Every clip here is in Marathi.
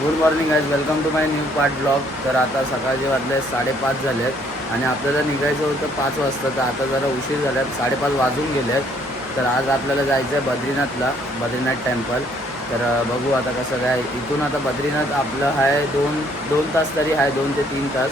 Good morning guys, welcome to my new part vlog. तर आता सकाळचे वाजले 5:30 झाले आहेत आणि आपल्याला निघायचं होतं 5 वाजता. तर आता जरा उशीर झाला आहे, 5:30 वाजून गेले आहेत. तर आज आपल्याला जायचं आहे बद्रीनाथला, बद्रीनाथ टेम्पल. तर बघू आता कसं काय. इथून आता बद्रीनाथ आपलं आहे दोन तास तरी आहे, 2 ते 3 तास.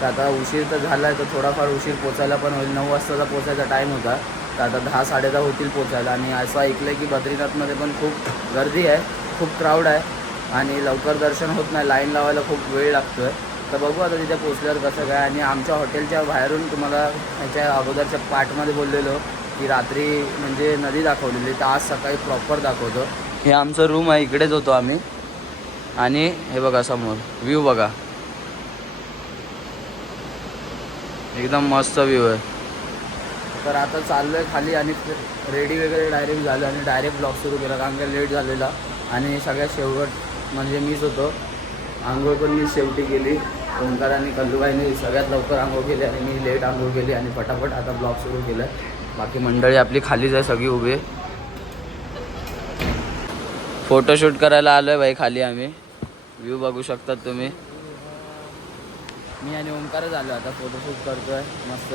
तर आता उशीर तर झाला आहे, तर थोडाफार उशीर पोचायला पण होईल. 9 वाजताचा पोचायचा टाईम होता, तर आता 10-10:30 होतील पोचायला. आणि असं ऐकलं आहे की बद्रीनाथमध्ये पण खूप गर्दी आहे, खूप क्राऊड आहे आणि लवकर दर्शन होत नाही, लाईन लावायला खूप वेळ लागतो आहे. तर बघू आता तिथे पोचल्यावर कसं काय. आणि आमच्या हॉटेलच्या बाहेरून तुम्हाला ह्याच्या अगोदरच्या पार्टमध्ये बोललेलो की रात्री म्हणजे नदी दाखवलेली, तर आज सकाळी प्रॉपर दाखवतो. हे आमचं रूम आहे, इकडेच होतो आम्ही. आणि हे बघा समोर व्ह्यू बघा, एकदम मस्त व्ह्यू आहे. तर आता चाललो आहे खाली आणि रेडी वगैरे डायरेक्ट झालं आणि डायरेक्ट ब्लॉग सुरू केला, कारण का लेट झालेला. आणि सगळ्यात शेवट म्हणजे मीच होतो. आंघोळ पण मी शेवटी केली. ओंकार आणि कल्लूबाईने सगळ्यात लवकर आंघोळ केली आणि मी लेट आंघोळ केली आणि फटाफट आता ब्लॉग सुरू केला. बाकी मंडळी आपली खालीच आहे, सगळी उभी. फोटोशूट करायला आलो आहे बाई खाली आम्ही. व्ह्यू बघू शकतात तुम्ही. मी आणि ओंकारच आलो आता, फोटोशूट करतो आहे मस्त.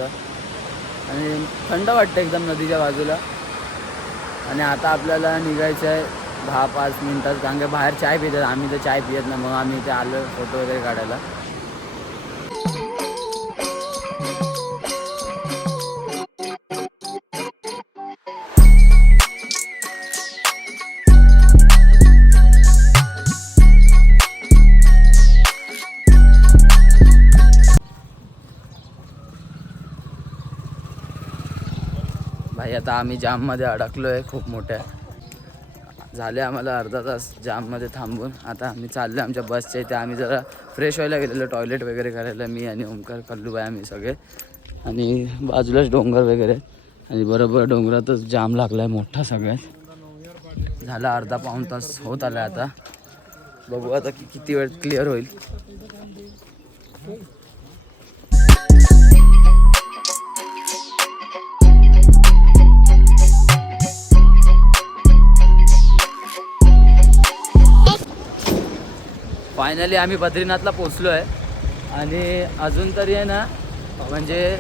आणि थंड वाटतं एकदम नदीच्या बाजूला. आणि आता आपल्याला निघायचं आहे 10-5 मिनटात, कारण की बाहेर चाय पितात. आम्ही तर चाय पित नाही, मग आम्ही इथे आलो फोटो वगैरे काढायला. भाई आता आम्ही जाममध्ये अडकलो आहे, खूप मोठ्या झाले आम्हाला अर्धा तास जाममध्ये थांबून. आता आम्ही चाललो आमच्या बसच्या इथे. आम्ही जरा फ्रेश व्हायला गेलेलो, टॉयलेट वगैरे करायला, मी आणि ओंकार, कल्लूबाई आम्ही सगळे. आणि बाजूलाच डोंगर वगैरे आणि बरोबर डोंगरातच जाम लागला आहे मोठा सगळ्यात. झाला अर्धा-पाऊण तास होत आला आता. बघू आता किती वेळ क्लिअर होईल. फायनली आम्ही बद्रीनाथला पोचलो आहे. आणि अजून तरी आहे ना, म्हणजे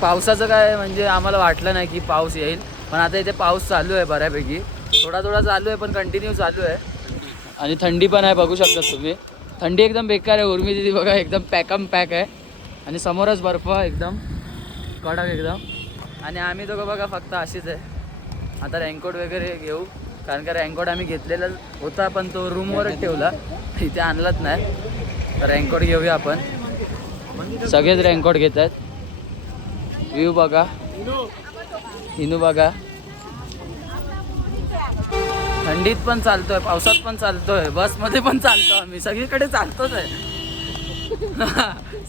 पावसाचं काय म्हणजे आम्हाला वाटलं नाही की पाऊस येईल, पण आता इथे पाऊस चालू आहे बऱ्यापैकी. थोडा थोडा चालू आहे पण कंटिन्यू चालू आहे. आणि थंडी पण आहे, बघू शकता तुम्ही. थंडी एकदम बेकार आहे. उर्मी दिदी बघा एकदम पॅकम पॅक आहे आणि समोरच बर्फ एकदम कडक एकदम. आणि आम्ही दोघं बघा फक्त अशीच आहे. आता रेनकोट वगैरे घेऊ, कारण का रेनकोट आम्ही घेतलेला होता पण तो रूमवरच ठेवला, इथे आणलाच नाही. तर रेनकोट घेऊया आपण. सगळेच रेनकोट घेत आहेत. व्ह्यू बघा, इनू बघा. थंडीत पण चालतोय, पावसात पण चालतोय, बसमध्ये पण चालतो आम्ही, सगळीकडे चालतोच आहे.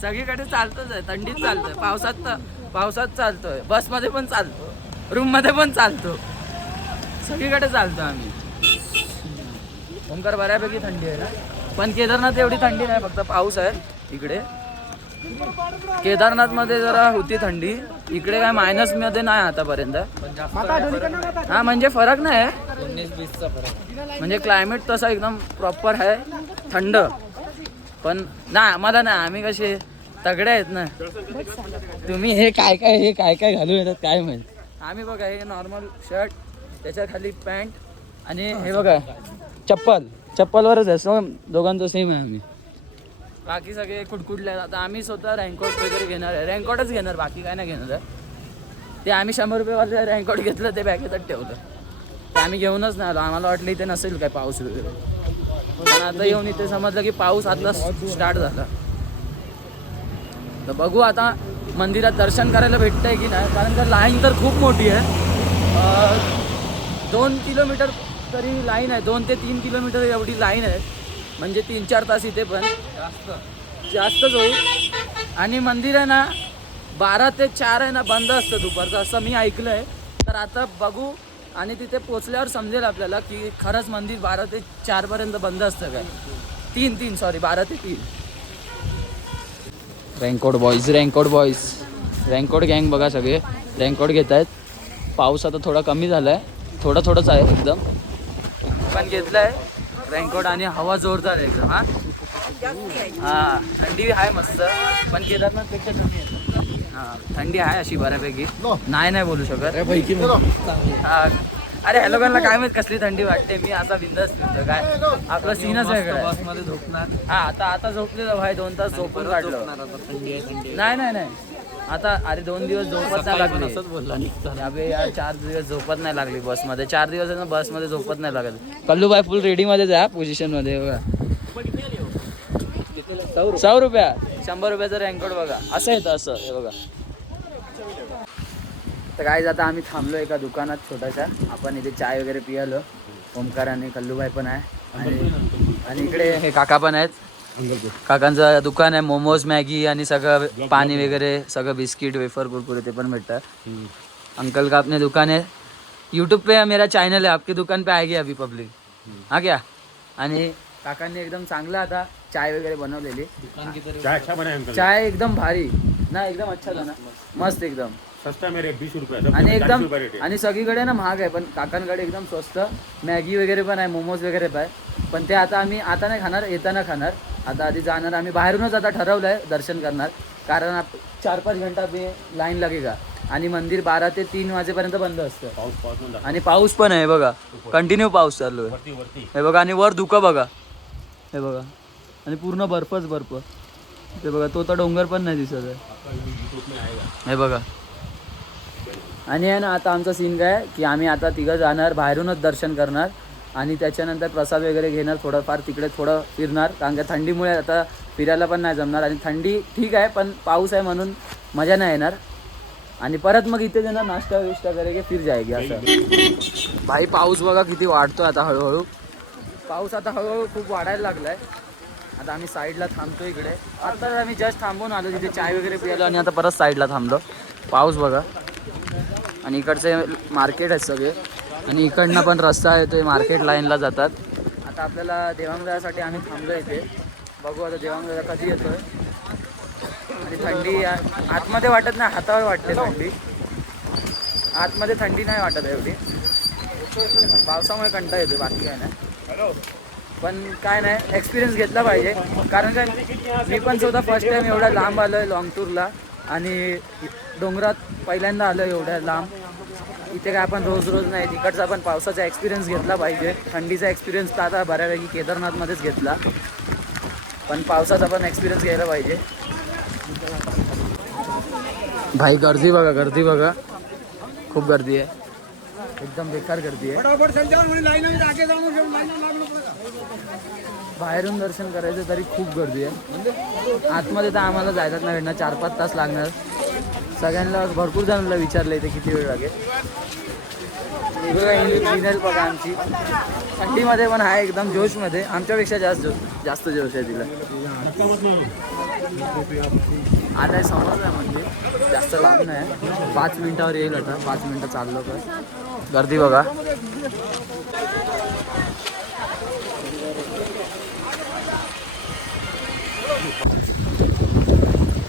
सगळीकडे चालतोच आहे. थंडीत चालतोय, पावसात चालतोय, बसमध्ये पण चालतो, रूममध्ये पण चालतो, सगळीकडे चालतो आम्ही. ओंकार बऱ्यापैकी थंडी आहे ना, पण केदारनाथ एवढी थंडी नाही, फक्त पाऊस आहे इकडे. केदारनाथमध्ये जरा होती थंडी, इकडे काय मायनसमध्ये नाही आतापर्यंत. हा म्हणजे फरक नाही, 19-20चा फरक. म्हणजे क्लायमेट तसा एकदम प्रॉपर आहे, थंड. पण नाही आम्हाला नाही, आम्ही कसे तगडे आहेत ना. तुम्ही हे काय काय घालून येतात काय माहित. आम्ही बघा हे नॉर्मल शर्ट, त्याच्या खाली पॅन्ट आणि हे बघा चप्पलवरच आहे. सो दोघांचं सेम आहे. आम्ही बाकी सगळे कुडकुडले. आता आम्ही स्वतः रेनकोट वगैरे घेणार आहे, रेनकोटच घेणार, बाकी काय नाही घेणार आहे. ते आम्ही 100 रुपयेवाले रेनकोट घेतलं, ते बॅगेतच ठेवलं, ते आम्ही घेऊनच नाही आलो. आम्हाला वाटलं इथे नसेल काय पाऊस वगैरे, पण आता येऊन इथे समजलं की पाऊस आता स्टार्ट झाला. तर बघू आता मंदिरात दर्शन करायला भेटतंय की नाही, कारण का लाईन तर खूप मोठी आहे. 2 किलोमीटर तरी लाईन आहे, 2 ते 3 किलोमीटर एवढी लाईन आहे. म्हणजे 3-4 तास इथे पण जास्तच होईल. आणि मंदिर आहे ना 12 ते 4 आहे ना बंद असतं दुपारचं, असं मी ऐकलं आहे. तर आता बघू आणि तिथे पोचल्यावर समजेल आपल्याला की खरंच मंदिर 12 ते 4 पर्यंत बंद असतं काय. 12 ते 3. रेनकोट बॉईज रेनकोट गँग बघा, सगळे रेनकोट घेत आहेत. पाऊस आता थोडा कमी झाला आहे, थोडंच आहे एकदम, पण घेतलं आहे. रेनकोट आणि हवा जोरदार आहे एकदम. हा थंडी आहे मस्त, पण केदारनाथ पेक्षा कमी आहे. हा थंडी आहे अशी बऱ्यापैकी, नाही बोलू शकत. हा अरे ह्या लोकांना काय माहित कसली थंडी वाटते. मी असा बिंदास फिरतो, काय आपला सीनच वेगळा आहे. बसमध्ये झोपणार. हा आता झोपलेलं भाई, 2 तास झोपून काढलो. नाही आता अरे 2 दिवस झोपत नाही लागली. असंच बोलला अबे यार, 4 दिवस झोपत नाही लागली बसमध्ये. 4 दिवस बसमध्ये झोपत नाही लागत. कल्लू भाई फुल रेडी मध्ये जा, पोझिशन मध्ये बघा. 100 रुपया, 100 रुपयाचं रेनकोट बघा. असं येतं असं, हे बघा. तर काय आता आम्ही थांबलो एका दुकानात छोट्याशा. आपण इथे चाय वगैरे पियालो. ओमकार आणि कल्लूभाई पण आहे, आणि इकडे हे काका पण आहेत. काकांचं दुकान आहे, मोमोज मॅगी आणि सगळं पाणी वगैरे सगळं, बिस्किट वेफर कुरकुरे ते पण भेटतात. अंकल का अपने दुकान है, यूट्यूब पे मेरा चॅनल है, आपकी दुकान पे आएगी अभी पब्लिक. हा क्या. आणि काकांनी एकदम चांगलं आता चाय वगैरे बनवलेली. चाय एकदम भारी ना, एकदम अच्छा था ना, मस्त एकदम. सस्ता मेरे 20 रुपये आणि एकदम, आणि सगळीकडे ना महाग आहे, पण काकांकडे एकदम स्वस्त. मॅगी वगैरे पण आहे, मोमोज वगैरे पण आहे. पण ते आता आम्ही आता नाही खाणार, येताना खाणार. आता आधी जाणार आम्ही बाहेरूनच, आता ठरवलं आहे दर्शन करणार. कारण 4-5 घंटा बी लाईन लागेगा, आणि मंदिर 12 ते 3 वाजेपर्यंत बंद असतं. आणि पाऊस पण आहे बघा, कंटिन्यू पाऊस चालू आहे. हे बघा, आणि वर धुकं बघा, हे बघा, आणि पूर्ण बर्फच बर्फ. हे बघा, तो तर डोंगर पण नाही दिसत आहे, हे बघा. आणि आहे ना, आता आमचा सीन काय की आम्ही आता तिघं जाणार, बाहेरूनच दर्शन करणार, आणि त्याच्यानंतर प्रसाद वगैरे घेणार, थोडंफार तिकडे थोडं फिरणार. कारण का थंडीमुळे आता फिरायला पण नाही जमणार, आणि थंडी ठीक आहे पण पाऊस आहे म्हणून मजा नाही येणार. आणि परत मग इथे जाणार, नाश्ता विष्टा करेगे फिर जायगे असं. भाई पाऊस बघा किती वाढतो आता हळूहळू. पाऊस आता हळूहळू खूप वाढायला लागला आहे. आता आम्ही साईडला थांबतो इकडे. आता आम्ही जस्ट थांबून आलो, तिथे चाय वगैरे पिलो, आणि आता परत साईडला थांबलो. पाऊस बघा, आणि इकडचे मार्केट आहेत सगळे, आणि इकडनं पण रस्ता आहे, ते मार्केट लाईनला जातात. आता आपल्याला देवांगसाठी आम्ही थांबलो इथे. बघू आता देवांगला कधी येतोय. आणि थंडी आतमध्ये वाटत नाही, हातावर वाटते थंडी. आतमध्ये थंडी नाही वाटत एवढी, पावसामुळे कंटाळा येतो, बाकी काय नाही. पण काय नाही, एक्सपिरियन्स घेतला पाहिजे. कारण काय, मी पण स्वतः फर्स्ट टाईम एवढा लांब आलो आहे लॉंग टूरला, आणि डोंगरात पहिल्यांदा आलो एवढ्या लांब. इथे काय आपण रोज नाही, तिकडचा पण पावसाचा एक्सपिरियन्स घेतला पाहिजे. थंडीचा एक्सपिरियन्स तर आता बऱ्यापैकी केदारनाथमध्येच घेतला, पण पावसाचा पण एक्सपिरियन्स घ्यायला पाहिजे. भाई गर्दी बघा, खूप गर्दी आहे, एकदम बेकार गर्दी आहे. बाहेरून दर्शन करायचं तरी खूप गर्दी आहे. आतमध्ये तर आम्हाला जायलाच नाही भेटणार, 4-5 तास लागणार. सगळ्यांना भरपूर जणांना विचारलं इथे किती वेळ लागेल. सिग्नल बघा आमची, थंडीमध्ये पण आहे एकदम जोशमध्ये, आमच्यापेक्षा जास्त जोश आहे तिला. आलं आहे समोर आहे मंदिर, जास्त लांब नाही, 5 मिनिटावर येईल. आता 5 मिनिटं चाललो तर. गर्दी बघा,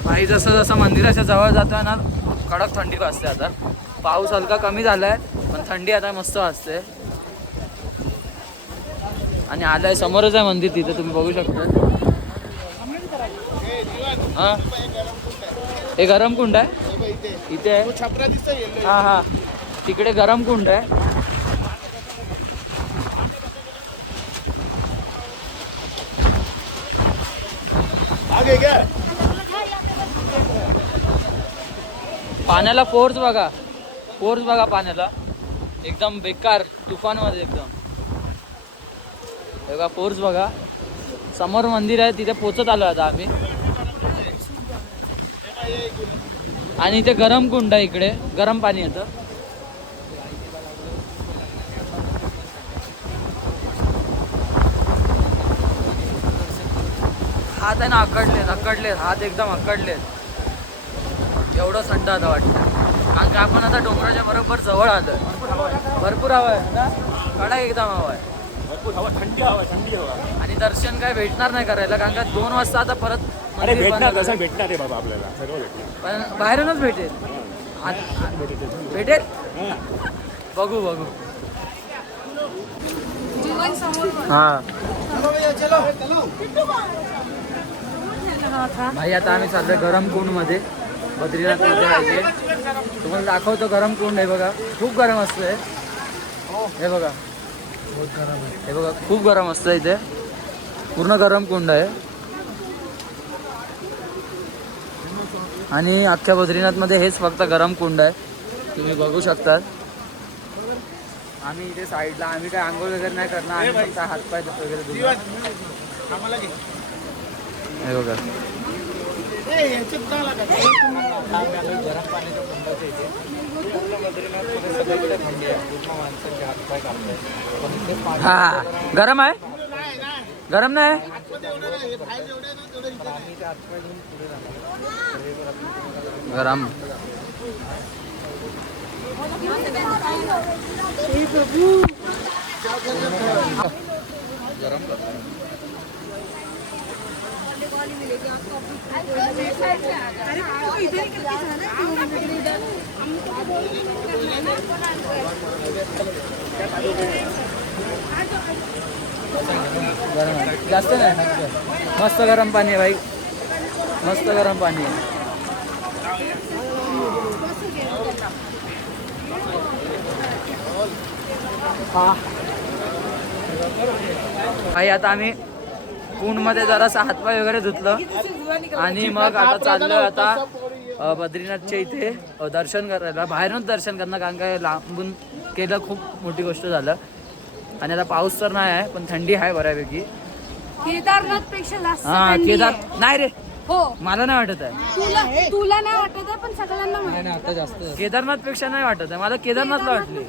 भाई जसं जसं मंदिराच्या जवळ जातोय ना, कडक थंडी वाजते. आता पाऊस हलका कमी झालाय, पण थंडी आता मस्त वाजते. आणि आलाय समोरच आहे मंदिर, तिथे तुम्ही बघू शकता. हा, हे गरम कुंड आहे इथे आहे. हा, तिकडे गरम कुंड आहे. पाण्याला फोर्स बघा पाण्याला, एकदम बेकार तुफानमध्ये एकदम. बघा फोर्स बघा, समोर मंदिर आहे, तिथे पोचत आलो आता आम्ही. आणि इथे गरम कुंड आहे, इकडे गरम पाणी येतं. हात आहे ना अकडलेत, हात एकदम अकडलेत. एवढं थंड आता वाटतं, कारण की आपण आता डोंगराच्या बरोबर जवळ आलोय. भरपूर हवा आहे ना, कडक एकदम हवा आहे, थंडी हवा. आणि दर्शन काय भेटणार नाही करायला, कारण का 2 वाजता आता परत भेटणार आहे बाबा, आपल्याला सर्व भेटणार, पण बाहेरूनच भेटेल. भेटेल, बघू. हा भाई आता आम्ही चाललोय गरम कुंड मध्ये बद्रीनाथ मध्ये जायचे. तुम्हाला दाखवतो गरम कुंड आहे बघा. खूप गरम असतंय हे बघा. हे बघा खूप गरम असतं इथे. पूर्ण गरम कुंड आहे आणि अख्ख्या बद्रीनाथ मध्ये हेच फक्त गरम कुंड आहे. तुम्ही बघू शकता. आम्ही इथे साईडला आम्ही काय आंघोळ वगैरे नाही करणार. आम्ही फक्त हातपाय वगैरे धुणार. हे बघा हा गरम आहे. गरम नाही गरम. गरम आहे जास्त नाही. मस्त गरम पाणी आहे भाई. मस्त गरम पाणी आहे. भाई आता आम्ही कुंडमध्ये जरासा हातपाय वगैरे धुतलं आणि मग आता चाललोय आता बद्रीनाथच्या इथे दर्शन करायला. बाहेरूनच दर्शन करणं कारण काय लांबून केलं खूप मोठी गोष्ट झालं. आणि आता पाऊस तर नाही आहे पण थंडी आहे बऱ्यापैकी. केदारनाथ पेक्षा जास्त हा केदार नाही रे हो मला नाही वाटत आहे. तुला नाही वाटत आहे पण सगळ्यांना केदारनाथ पेक्षा नाही वाटत आहे मला. केदारनाथला वाटली.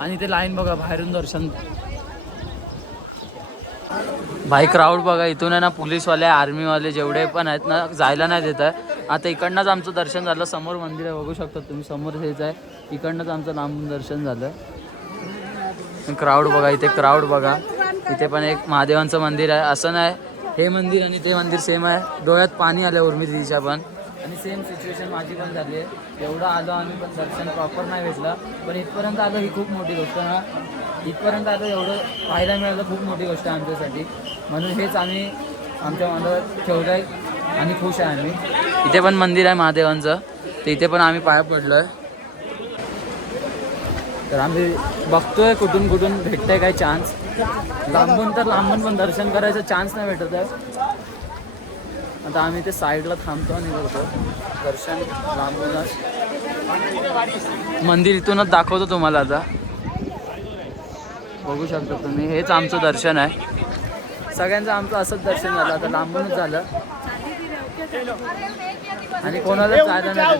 आणि ते लाईन बघा बाहेरून दर्शन. भाई क्राऊड बघा. इथून आहे ना पोलीसवाले आर्मीवाले जेवढे पण आहेत ना जायला नाही देत आहे. आता इकडनंच आमचं दर्शन झालं. समोर मंदिर आहे बघू शकता तुम्ही. समोर हेच आहे. इकडनंच आमचं लांबून दर्शन झालं. क्राऊड बघा इथे. क्राऊड बघा इथे पण एक महादेवांचं मंदिर आहे. असं नाही हे मंदिर आणि ते मंदिर सेम आहे. डोळ्यात पाणी आलं उर्मी दिदीच्या पण. आणि सेम सिच्युएशन माझी पण झाली आहे. एवढं आलो आम्ही पण दर्शन प्रॉपर नाही भेटलं. पण इथपर्यंत आलो ही खूप मोठी गोष्ट ना. इथपर्यंत आलो एवढं पाहायला मिळालं खूप मोठी गोष्ट आहे आमच्यासाठी. म्हणून हेच आम्ही आमच्या मनात ठेवलं आहे आणि खुश आहे आम्ही. इथे पण मंदिर आहे महादेवांचं. तर इथे पण आम्ही पाया पडलो आहे. तर आम्ही बघतोय कुठून कुठून भेटतंय काय चान्स. लांबून तर लांबून पण दर्शन करायचा चान्स नाही भेटत आहे. आता आम्ही ते साईडला थांबतो आणि करतो दर्शन लांबूनच. मंदिर इथूनच दाखवतो तुम्हाला. आता बघू शकता तुम्ही. हेच आमचं दर्शन आहे. सगळ्यांचं आमचं असंच दर्शन झालं. आता लांबूनच झालं आणि कोणाला जायला नाही.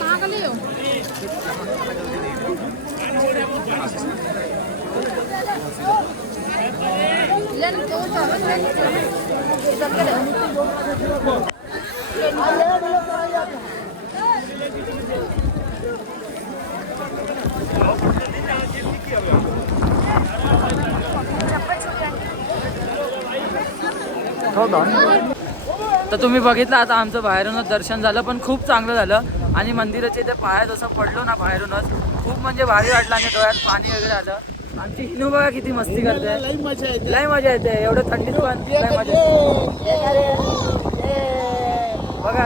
कहाँ का ले हो? तर तुम्ही बघितलं आता आमचं बाहेरूनच दर्शन झालं पण खूप चांगलं झालं. आणि मंदिराच्या इथे पायात असं पडलो ना बाहेरूनच खूप म्हणजे भारी वाटलं. आणि डोळ्यात पाणी वगैरे आलं. आमची हिनू बघा किती मस्ती करते. लई मजा येते एवढं थंडीत पण लई मजा येते. बघा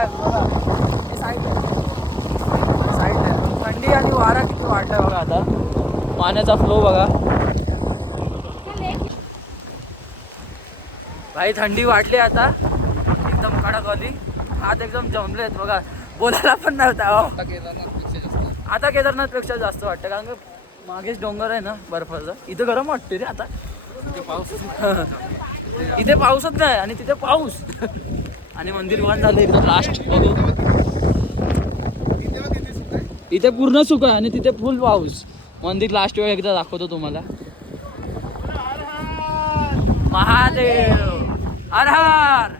साईडला थंडी आणि वारा किती वाढलाय बघा. आता पाण्याचा फ्लो बघा. भाई थंडी वाढली आता एकदम कडक वाली. हात एकदम जमले आहेत बघा. बोलायला पण नव्हता. आता केदारनाथ पेक्षा जास्त वाटतं कारण मागेच डोंगर आहे ना बर्फाचा. इथं गरम वाटते रे आता. इथे पाऊसच नाही आणि तिथे पाऊस. आणि मंदिर बंद झालं एकदम लास्ट बघू. इथे पूर्ण सुक आहे आणि तिथे फुल पाऊस. मंदिर लास्ट वेळ एकदा दाखवतो तुम्हाला. महादेव हर हर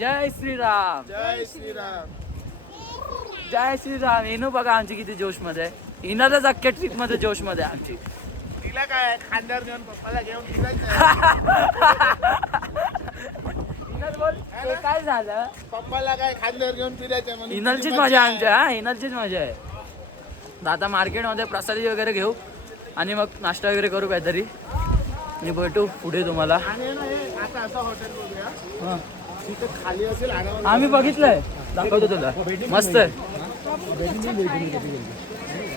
जय श्रीराम. जय श्रीराम. जय श्रीराम. इनू बघा आमची किती जोश मध्ये आहे. इनालाच अख्ख्या ट्रिप मध्ये जोश मध्ये आहे आमची. तिला काय खांद्यावर घेऊन पप्पाला घेऊन फिरायचं. इनल बोल ते काय झालं. पप्पाला काय खांद्यावर घेऊन फिरायचं म्हणून इनलचीच मजा आहे आमच्या. हा इनलचीच मजा आहे. आता मार्केटमध्ये प्रसादी वगैरे घेऊ आणि मग नाश्ता वगैरे करू काहीतरी आणि भेटू पुढे तुम्हाला. आणि ना हे आता असं हॉटेल बघूया हा. तिथे खाली असेल आरामात. आम्ही बघितलंय दाखवतो तुला. मस्त है.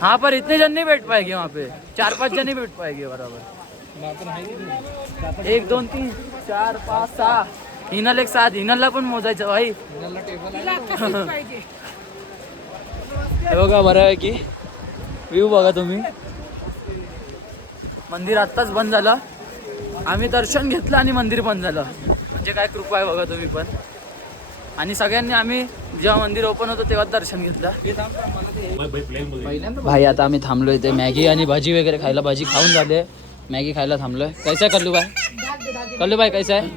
हाँ पर इतने जन नहीं बैठ पाएंगे वहाँ पे. 4-5 जन ही बैठ पाएंगे बराबर. 1 2 3 4 5 6. हिनल एक साथ. हिनलला पण मोजायचं भाई. हे बघा बरं आहे की व्ह्यू बघा तुम्ही. मंदिर आत्ताच बंद झालं. आम्ही दर्शन घेतलं आणि मंदिर बंद झालं. म्हणजे काय कृपा आहे बघा तुम्ही पण. आणि सगळ्यांनी आम्ही जेव्हा मंदिर ओपन होतं तेव्हा दर्शन घेतलं. भाई आता आम्ही थांबलोय इथे मॅगी आणि भाजी वगैरे खायला. भाजी खाऊन झाले. मॅगी खायला थांबलोय. कैसा आहे कल्लू भाई. कल्लू भाई कैसा आहे.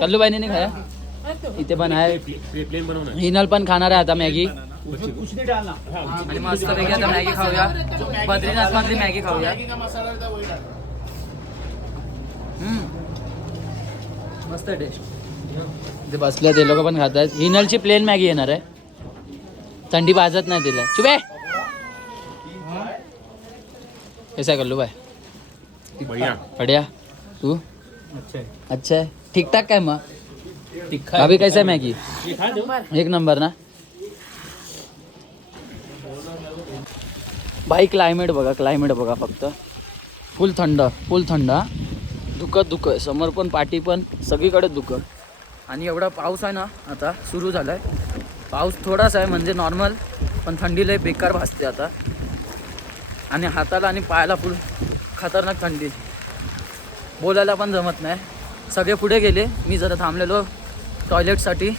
कल्लू भाईने नाही खाया. इथे पण आहे. हिनल पण खाणार आहे आता मॅगी. आणि मस्त पैकी आता मॅगी खाऊया. बद्रीनाथ मधली मॅगी खाऊया. मस्त टेस्ट. ते बसले ते लोक पण खात आहेत. हिनलची प्लेन मॅगी येणार आहे. थंडी भाजत नाही तिला. चुबे कैसा है कल्लू भाई. बढ़िया. तू अच्छा है. ठीक ठाक काय मग. अभी कैसा है मॅगी. एक नंबर ना. भाई क्लायमेट बघा फक्त. फुल थंड हा. धुकं आहे. समोर पण पाठी पण सगळीकडे धुकं. आणि एवढा पाऊस आहे ना आता सुरू झाला आहे. पाऊस थोडासा आहे म्हणजे नॉर्मल. पण थंडी लय बेकार भासते आता. आणि हाताला आणि पायाला फुल खतरनाक थंडी. बोलायला पण जमत नाही. सगळे पुढे गेले. मी जरा थांबलेलो टॉयलेटसाठी.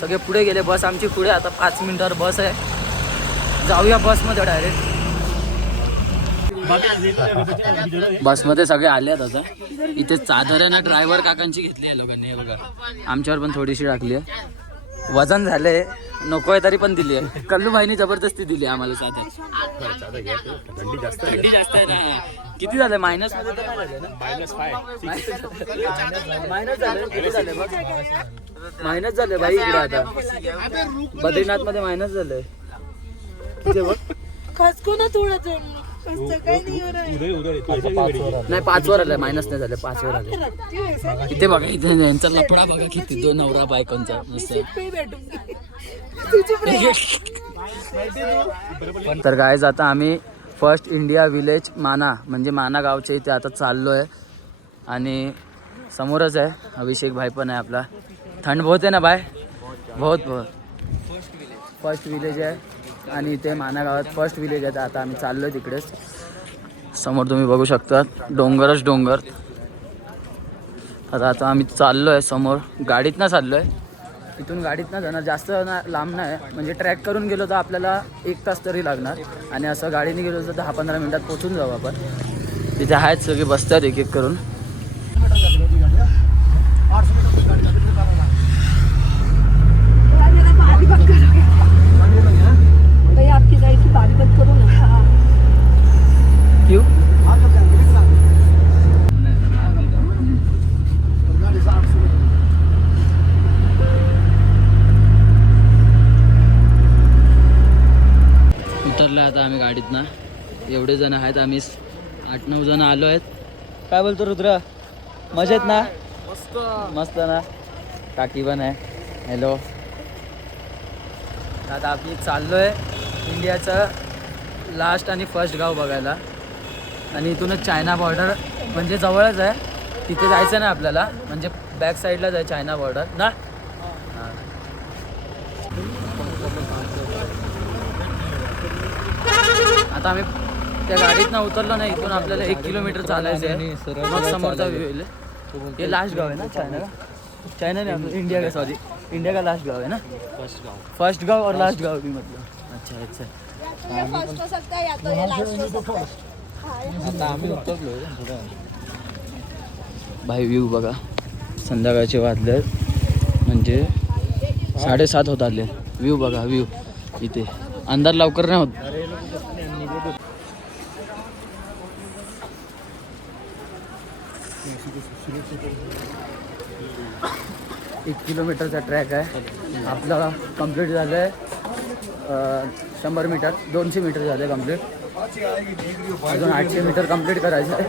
सगळे पुढे गेले. बस आमची पुढे. आता 5 मिनिटावर बस आहे. जाऊया बसमध्ये डायरेक्ट. बसमध्ये सगळे आले आहेत आता. इथे चादर आहे ना ड्रायव्हर काकांची घेतली आहे लोकांनी. बघा आमच्यावर पण थोडीशी टाकली आहे. वजन झालंय. नको आहे तरी पण दिली आहे. कल्लू भाईनी जबरदस्ती दिली आम्हाला चादर. थंडी जास्त आहे ना. किती झालं मायनस मध्ये तर नाही झालं ना. मायनस झाले भाई इकडे आता. बद्रीनाथ मध्ये मायनस झालंय. किती बघ. नाही 5 वर आलंय. मायनस नाही झालं. 5 वर आले. इथे बघा इथे यांचा लफडा बघा किती. 2 नवरा बायकोंचा मस्त. तर गाईज आता आम्ही फर्स्ट इंडिया विलेज माना म्हणजे माना गावच्या इथे आता चाललो आहे. आणि समोरच आहे अभिषेक भाई पण आहे आपला. थंड बहुत आहे ना भाई. बहुत फर्स्ट विलेज आहे. आणि इथे माना गावात फर्स्ट विलेज आहे. आता आम्ही चाललो आहे तिकडेच. समोर तुम्ही बघू शकता डोंगरच डोंगर. आता आम्ही चाललो आहे समोर. गाडीतनं चाललो आहे. इथून गाडीतनं जाणार. जास्त लांब नाही. म्हणजे ट्रॅक करून गेलो तर आपल्याला 1 तास तरी लागणार. आणि असं गाडीने गेलो तर 10-15 मिनिटात पोचून जाऊ आपण. तिथे आहेत सगळे बसतात एक एक करून. आपकी गाड़ी की बारी मत करो ना. क्यों. उतरलो आता आम्ही गाडीतनं. एवढे जण आहेत. आम्ही 8-9 जण आलो आहेत. काय बोलतो रुद्र. मजेत ना. मस्त ना. काकी पण आहे. हॅलो. आता आम्ही चाललो आहे इंडियाचं लास्ट आणि फर्स्ट गाव बघायला. आणि इथूनच चायना बॉर्डर म्हणजे जवळच आहे. तिथे जायचं नाही आपल्याला. म्हणजे बॅक साईडलाच आहे चायना बॉर्डर ना. आता आम्ही त्या गाडीतनं उतरलो नाही. इथून आपल्याला 1 किलोमीटर चालायचं आहे. मग समोरचा व्ह्यू येईल. ये लास्ट गाव है ना चाइना का. चाइना नहीं इंडिया का. सॉरी इंडिया का लास्ट गाव है ना. फर्स्ट गाव और लास्ट गाव भी मतलब. अच्छा अच्छा. फर्स्ट हो सकता है या तो ये लास्ट हो सकता है. आता आम्ही उतरलो भाई. व्ह्यू बघा संध्याकाळचे वाजले. म्हणजे म्हणजे 7:30 होत आले. व्ह्यू बघा, व्ह्यू इथे अंधार लवकर नाही होत. 1 किलोमीटरचा ट्रॅक आहे आपला. कंप्लीट झालं आहे 100 मीटर, 200 मीटर झाले कंप्लीट. अजून 800 मीटर कंप्लीट करायचं आहे.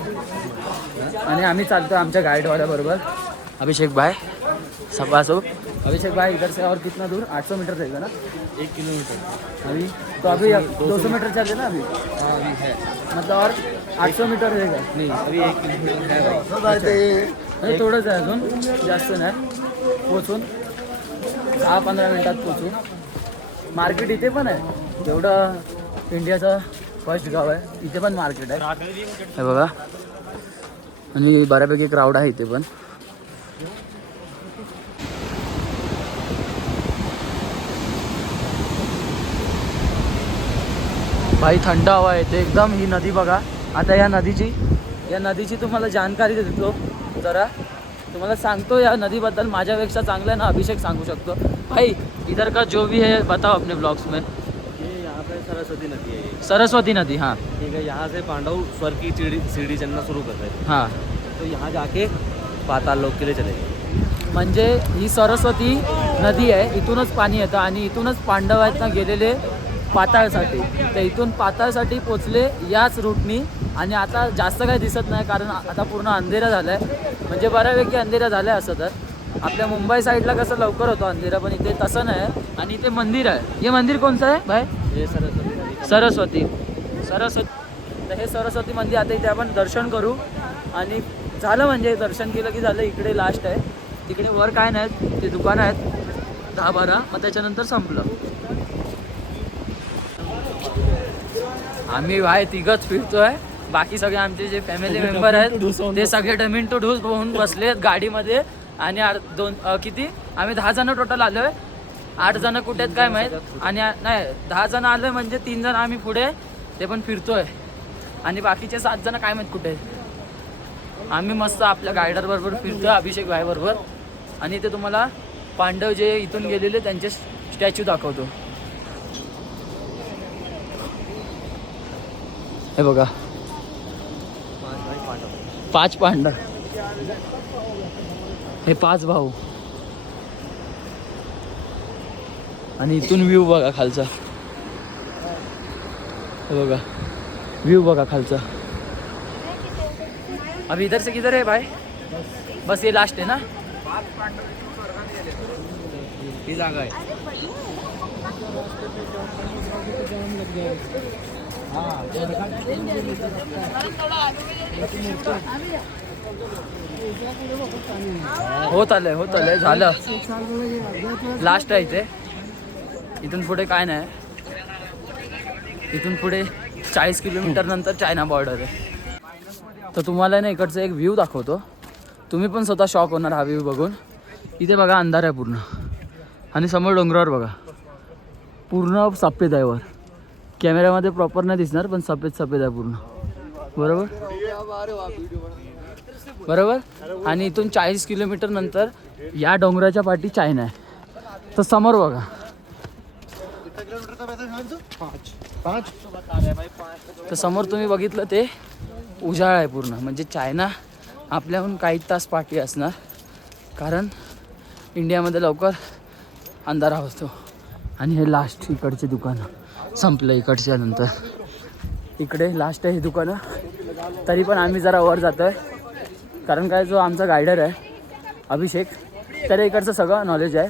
आणि आम्ही चालतो आमच्या गाईडवाल्याबरोबर अभिषेक भाई सबासो. अभिषेक भाई इधर से और कितना दूर? 800 मीटर रहेगा ना? 1 किलोमीटर अभी तो अभी 200 मीटर चल रहे ना अभी? हाँ अभी है मतलब और 800 मीटर रहेगा. नहीं अभी 1 किलोमीटर है भाई. म्हणजे थोडंच आहे अजून, जास्त नाही. पोचून 10-15 मिनिटात पोचू. मार्केट इथे पण आहे, एवढं इंडियाचं फर्स्ट गाव आहे. इथे पण मार्केट आहे हे बघा. आणि बऱ्यापैकी क्राऊड आहे इथे पण. भाई थंड हवा येते एकदम. ही नदी बघा. आता या नदीची तुम्हाला जानकारी देतो जरा. तुम्हाला सांगतो या नदीबद्दल माझ्यापेक्षा चांगलं है ना अभिषेक सांगू शकतो. भाई इधर का जो भी है बताओ अपने ब्लॉग्स में. ये यहाँ पे सरस्वती नदी है ये. सरस्वती नदी. हाँ ठीक है. यहाँ से पांडव स्वर्ग की सीढ़ी चढ़ना शुरू कर रहे थे. हाँ तो यहाँ जाके पाताल लोक के लिए चले गए. म्हणजे ही सरस्वती नदी आहे. इथूनच पाणी येतं आणि इथूनच पांडव आहेत ना गेलेले पाताळसाठी. तर इथून पाताळसाठी पोचले याच रूटनी. आणि आता जास्त काही दिसत नाही कारण आता पूर्ण अंधेरा झाला आहे. म्हणजे बऱ्यापैकी अंधेरा झाला आहे. असं तर आपल्या मुंबई साईडला कसं लवकर होतो अंधेरा, पण इथे तसं नाही. आणि इथे मंदिर आहे. हे मंदिर कोणतं आहे भाई? ये सरस्वती नदी. सरस्वती. तर हे सरस्वती मंदिर. आता इथे आपण दर्शन करू आणि झालं म्हणजे दर्शन केलं की झालं. इकडे लास्ट आहे. तिकडे वर काय नाहीत, ते दुकानं आहेत 10-12. मग त्याच्यानंतर संपलं. आम्ही भाई तिघच फिरतोय. बाकी सगळे आमचे जे फॅमिली मेंबर आहेत ते सगळे डमीन टू ढूस होऊन बसले आहेत गाडीमध्ये. आणि किती आम्ही 10 जण टोटल आलो आहे. 8 जण कुठे आहेत काय माहीत. आणि नाही 10 जण आलो आहे म्हणजे 3 जण आम्ही पुढे ते पण फिरतोय. आणि बाकीचे 7 जण काय माहीत कुठे आहेत. आम्ही मस्त आपल्या गायडरबरोबर फिरतोय अभिषेक भाईबरोबर. आणि ते तुम्हाला पांडव जे इथून गेलेले त्यांचे स्टॅच्यू दाखवतो. हे बघा 5 पांडव. हे 5 भाऊ. आणि इथून व्ह्यू बघा खालचा. हे बघा व्ह्यू बघा खालचा. अभी इधर से किधर है भाई? बस ये लास्ट है ना? ही जागा आहे. होत आलंय झालं. लास्ट आहे इथे. इथून पुढे काय नाही. इथून पुढे 40 किलोमीटर नंतर चायना बॉर्डर आहे. तर तुम्हाला ना इकडचं एक व्ह्यू दाखवतो. तुम्ही पण स्वतः शॉक होणार हा व्ह्यू बघून. इथे बघा अंधार आहे पूर्ण. आणि समोर डोंगरावर बघा पूर्ण सफेद आहे वर. कॅमेऱ्यामध्ये प्रॉपर नाही दिसणार पण सफेद आहे पूर्ण. बरोबर. आणि इथून 40 किलोमीटर नंतर या डोंगराच्या पाठी चायना आहे. तर समोर बघा तर समोर तुम्ही बघितलं ते उजाळ आहे पूर्ण. म्हणजे चायना आपल्याहून काही तास पाठी असणार कारण इंडियामध्ये लवकर अंधारा असतो. आणि हे लास्ट इकडचे दुकानं संपलं. इकडच्या नंतर इकडे लास्ट आहे ही दुकानं. तरी पण आम्ही जरा वर जातो आहे कारण काय जो आमचा गायडर आहे अभिषेक त्याला इकडचं सगळं नॉलेज आहे.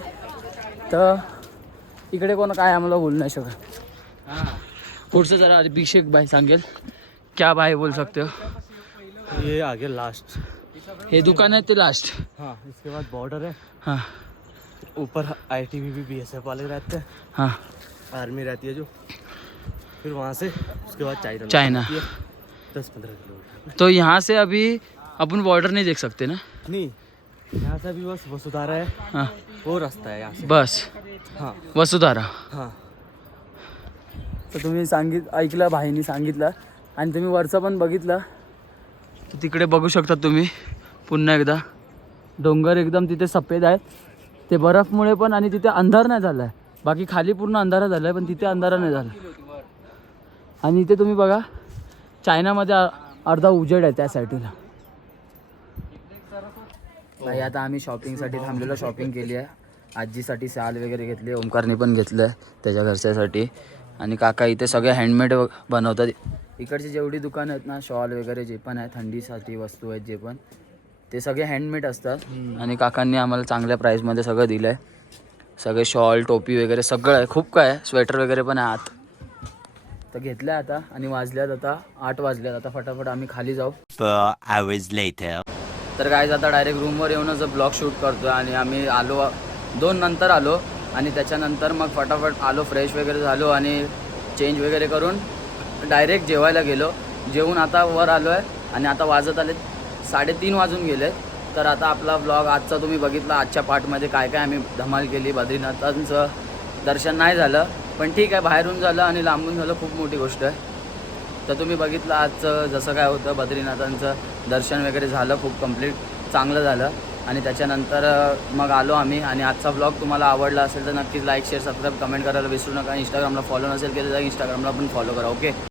तर इकडे कोण काय आम्हाला बोलू नाही शकत. पुढचं जरा अभिषेक भाई सांगेल. क्या भाई बोल सकते हो? ये आगे लास्ट हे दुकान आहे ते लास्ट. हाँ इसके बाद बॉर्डर है. हाँ ऊपर ITBP BSF वाले रहते हैं. हाँ आर्मी रहती है जो. फिर वहाँ से उसके बाद चाइना 10-15 किलोमीटर. तो यहाँ से अभी अपन बॉर्डर नहीं देख सकते ना? नहीं यहाँ से अभी बस वसुधारा है. हाँ वो रास्ता है यहाँ से. बस हाँ वसुधारा. हाँ. तर तुम्ही ऐकलं भाईनी सांगितलं. आणि तुम्ही वरचं पण बघितलं तर तिकडे बघू शकता तुम्ही पुन्हा एकदा डोंगर एकदम तिथे सफेद आहेत. ते बर्फमुळे पण, आणि तिथे अंधार नाही झाला आहे. बाकी खाली पूर्ण अंधारा झाला आहे, पण तिथे अंधारा नाही झाला. आणि इथे तुम्ही बघा चायनामध्ये अर्धा उजेड आहे त्या साईडला. भाई आता आम्ही शॉपिंगसाठी थांबलेलो, शॉपिंग केली आहे. आजीसाठी शाल वगैरे घेतली, ओमकारने पण घेतलं आहे त्याच्या घरच्यासाठी. आणि काका इथे सगळे हँडमेड बनवतात. इकडची जेवढी दुकानं आहेत ना, शॉल वगैरे जे पण आहे, थंडीसाठी वस्तू आहेत जे पण, ते सगळे हँडमेड असतात. आणि काकांनी आम्हाला चांगल्या प्राईसमध्ये सगळं दिलं आहे. सगळे शॉल, टोपी वगैरे सगळं आहे, खूप काय आहे, स्वेटर वगैरे पण आहे आत. तर घेतलं आता, आणि वाजल्यात आता 8 वाजल्यात. आता फटाफट आम्ही खाली जाऊ. तर काय आता डायरेक्ट रूमवर येऊनच ब्लॉग शूट करतो. आणि आम्ही आलो 2 नंतर आलो, आणि त्याच्यानंतर मग फटाफट आलो, फ्रेश वगैरे झालो आणि चेंज वगैरे करून डायरेक्ट जेवायला गेलो. जेवून आता वर आलो आहे, आणि आता वाजत आले 3:30 वाजून गेले. तर आता आपला व्लॉग आजचा तुम्ही बघितला. आजच्या पार्टमध्ये काय काय आम्ही धमाल केली. बद्रीनाथांचं दर्शन नाही झालं, पण ठीक आहे, बाहेरून झालं आणि लांबून झालं, खूप मोठी गोष्ट आहे. तर तुम्ही बघितलं आजचं जसं काय होतं, बद्रीनाथांचं दर्शन वगैरे झालं, खूप कंप्लीट चांगलं झालं. आणि त्याच्यानंतर मग आलो आम्ही. आणि आजचा व्लॉग तुम्हाला आवडला असेल तर नक्कीच लाईक, शेअर, सबस्क्राईब, कमेंट करायला विसरू नका. इंस्टाग्रामला फॉलो नसेल केलं तर इंस्टाग्रामला पण फॉलो करा. ओके.